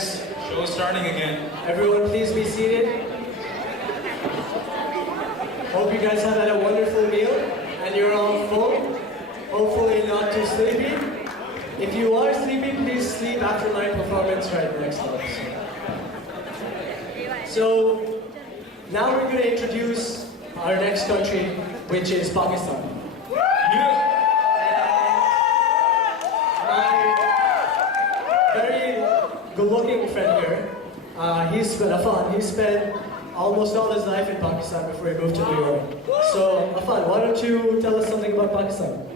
guys, show is starting again. Everyone please be seated. Hope you guys have had a wonderful meal and you're all full. Hopefully not too sleepy. If you are sleepy, please sleep after my performance right next to us. So, now we're going to introduce our next country, which is Pakistan. Good-looking friend here. He spent almost all his life in Pakistan before he moved to New York. So, Afan, why don't you tell us something about Pakistan?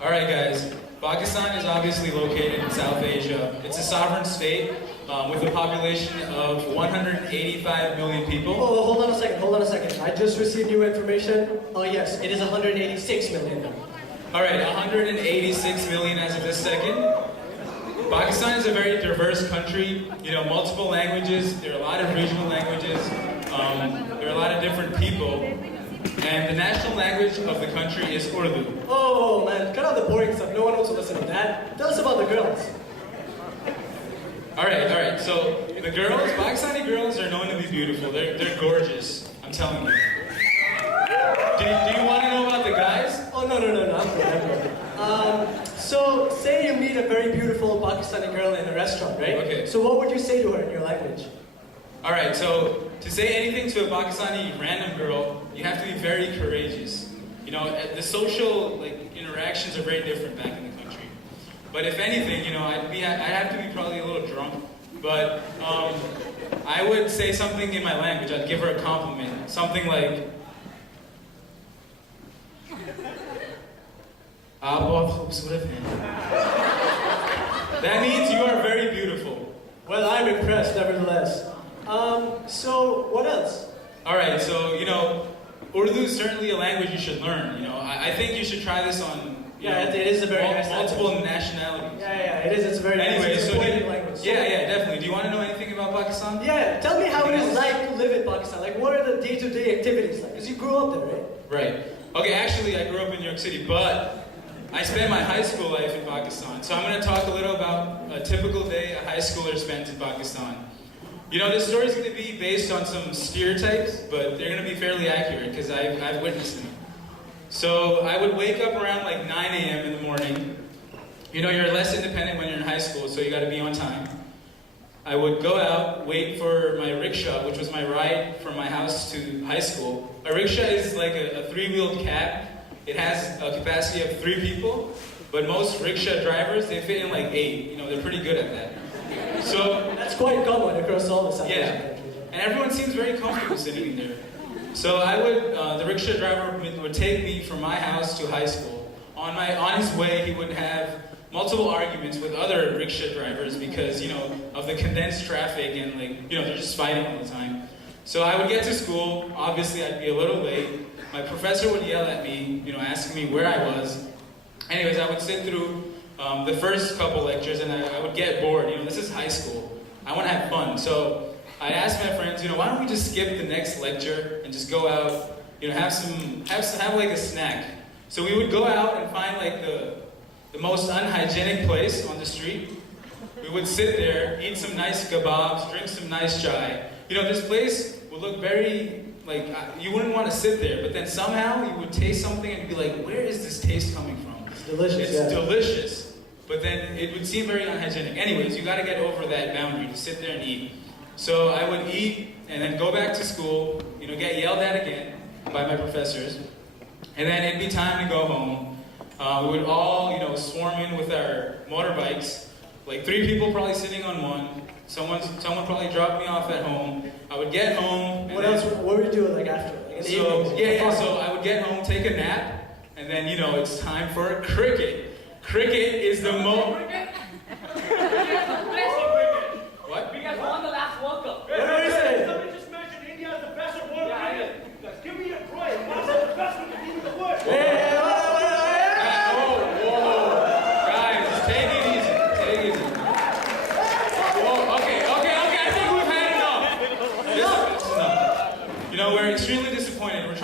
Alright guys, Pakistan is obviously located in South Asia. It's a sovereign state with a population of 185 million people. Oh, hold on a second. I just received new information. Oh yes, it is 186 million now. Alright, 186 million as of this second. Pakistan is a very diverse country, multiple languages, there are a lot of regional languages, there are a lot of different people, and the national language of the country is Urdu. Oh man, cut out the boring stuff, no one wants to listen to that. Tell us about the girls. Alright, so the girls, Pakistani girls are known to be beautiful, they're gorgeous, I'm telling you. Do you want to know about the guys? Oh no, I'm good. So, say you meet a very beautiful Pakistani girl in a restaurant, right? Okay. So what would you say to her in your language? Alright, so to say anything to a Pakistani random girl, you have to be very courageous. The social interactions are very different back in the country. But if anything, I'd have to be probably a little drunk. But I would say something in my language. I'd give her a compliment. Something like, that means you are very beautiful. Well, I'm impressed, nevertheless. So, what else? Alright, so, Urdu is certainly a language you should learn, I think you should try this on, it is a very nice multiple language. nationalities. Yeah, it is, it's a very anyway, nice language. Yeah, definitely. Do you want to know anything about Pakistan? Yeah, tell me how it is like to live in Pakistan. Like, what are the day-to-day activities like? Because you grew up there, right? Right. Okay, actually, I grew up in New York City, but I spent my high school life in Pakistan. So I'm going to talk a little about a typical day a high schooler spent in Pakistan. This story is going to be based on some stereotypes, but they're going to be fairly accurate because I've witnessed them. So I would wake up around like 9 a.m. in the morning. You're less independent when you're in high school, so you got to be on time. I would go out, wait for my rickshaw, which was my ride from my house to high school. A rickshaw is like a three-wheeled cab. It has a capacity of 3 people, but most rickshaw drivers, they fit in like 8. They're pretty good at that. So that's quite common across all the South Asian countries. And everyone seems very comfortable sitting in there. So the rickshaw driver would take me from my house to high school. On his way, he would have multiple arguments with other rickshaw drivers because, of the condensed traffic and they're just fighting all the time. So I would get to school, obviously I'd be a little late. My professor would yell at me, asking me where I was. Anyways, I would sit through the first couple lectures and I would get bored. This is high school. I want to have fun. So I asked my friends, why don't we just skip the next lecture and just go out, have like a snack. So we would go out and find like the most unhygienic place on the street. We would sit there, eat some nice kebabs, drink some nice chai. This place would look very, you wouldn't want to sit there, but then somehow you would taste something and you'd be like, where is this taste coming from? It's delicious, It's delicious, but then it would seem very unhygienic. Anyways, you gotta get over that boundary to sit there and eat. So I would eat and then go back to school, get yelled at again by my professors, and then it'd be time to go home. We would all, swarm in with our motorbikes, like 3 people probably sitting on one. Someone probably dropped me off at home. I would get home. What else? What would you do after? So I would get home, take a nap, and then it's time for cricket. Cricket is the most. What? We guys won the last World Cup. What is it? Somebody just mentioned India is the best at World Cricket. Guys, give me a break. What's the best one to be the worst? Guys, take it easy. Okay, I think we've had enough. That's enough. We're extremely disappointed. We're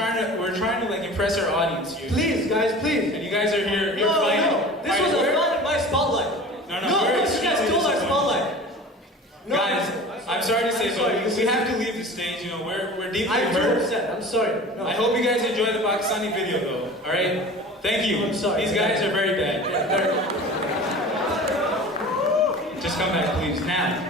trying to impress our audience here. Please, guys, please. And you guys are here No, fighting. this was a fun at my spotlight. No, No, we're you guys extremely stole our disappointed. spotlight. No, Guys, we have to leave the stage. You know, we're deeply I'm too hurt. upset. I'm sorry. No. I hope you guys enjoy the Pakistani video, though. All right? Thank you. I'm sorry. These guys are very bad. Just come back, please, now.